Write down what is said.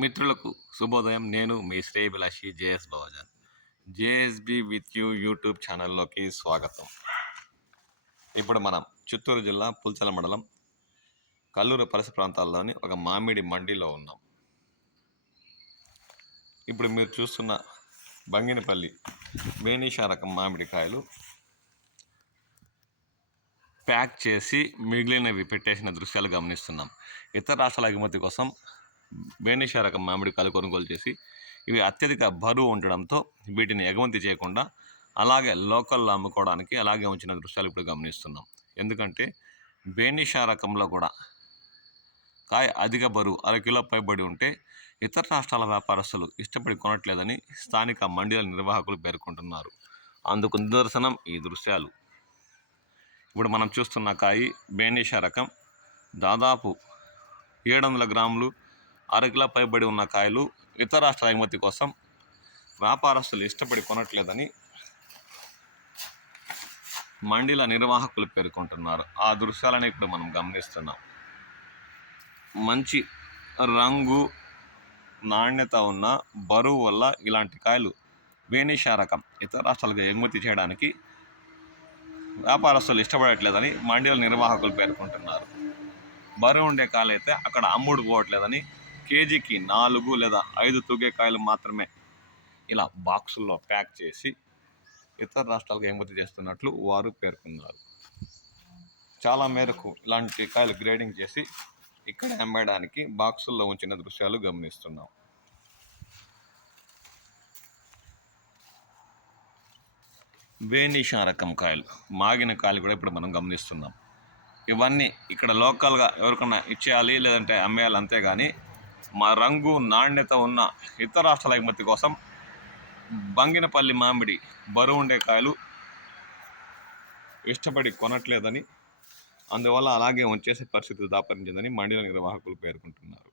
మిత్రులకు శుభోదయం. నేను మీ శ్రేయభిలాషి J S Bhavajan. J S B with you YouTube ఛానల్లోకి స్వాగతం. ఇప్పుడు మనం చిత్తూరు జిల్లా పుల్చల మండలం కల్లూరు పరిసర ప్రాంతాల్లోని ఒక మామిడి మండిలో ఉన్నాం. ఇప్పుడు మీరు చూస్తున్న బంగినపల్లి బేనీషా రకం మామిడికాయలు ప్యాక్ చేసి మిగిలినవి పెట్టేసిన దృశ్యాలు గమనిస్తున్నాం. ఇతర రాష్ట్రాల ఎగుమతి కోసం బేనీషా రకం మామిడికాయలు కొనుగోలు చేసి ఇవి అత్యధిక బరువు ఉండడంతో వీటిని ఎగుమతి చేయకుండా అలాగే లోకల్లో అమ్ముకోవడానికి అలాగే ఉంచిన దృశ్యాలు ఇప్పుడు గమనిస్తున్నాం. ఎందుకంటే బేనీషా రకంలో కూడా కాయ అధిక బరువు అరకిలో పైబడి ఉంటే ఇతర రాష్ట్రాల వ్యాపారస్తులు ఇష్టపడి కొనట్లేదని స్థానిక మండీల నిర్వాహకులు పేర్కొంటున్నారు. అందుకు నిదర్శనం ఈ దృశ్యాలు. ఇప్పుడు మనం చూస్తున్న కాయ బేనీషా రకం, దాదాపు 700 గ్రాములు అరకిలో పైబడి ఉన్న కాయలు ఇతర రాష్ట్రాల ఎగుమతి కోసం వ్యాపారస్తులు ఇష్టపడి కొనట్లేదని మండీల నిర్వాహకులు పేర్కొంటున్నారు. ఆ దృశ్యాలను ఇప్పుడు మనం గమనిస్తున్నాం. మంచి రంగు, నాణ్యత ఉన్న బరువు వల్ల ఇలాంటి కాయలు బేనీషా రకం ఇతర రాష్ట్రాలకు ఎగుమతి చేయడానికి వ్యాపారస్తులు ఇష్టపడట్లేదని మండీల నిర్వాహకులు పేర్కొంటున్నారు. బరువు ఉండే కాయలు అయితే అక్కడ అమ్ముడుపోవట్లేదని, కేజీకి 4 లేదా 5 తూగే కాయలు మాత్రమే ఇలా బాక్సుల్లో ప్యాక్ చేసి ఇతర రాష్ట్రాలకు ఎగుమతి చేస్తున్నట్లు వారు పేర్కొన్నారు. చాలా మేరకు ఇలాంటి కాయలు గ్రేడింగ్ చేసి ఇక్కడ అమ్మడానికి బాక్సుల్లో ఉంచిన దృశ్యాలు గమనిస్తున్నాం. బేనీషా రకం కాయలు, మాగిన కాయలు కూడా ఇప్పుడు మనం గమనిస్తున్నాం. ఇవన్నీ ఇక్కడ లోకల్గా ఎవరికన్నా ఇచ్చేయాలి లేదంటే అమ్మేయాలి, అంతేగాని మా రంగు, నాణ్యత ఉన్న ఇతర రాష్ట్రాల ఎగుమతి కోసం బంగినపల్లి మామిడి బరువు ఉండే కాయలు ఇష్టపడి కొనట్లేదని, అందువల్ల అలాగే ఉంచేసే పరిస్థితి దాపరించిందని మండీల నిర్వాహకులు పేర్కొంటున్నారు.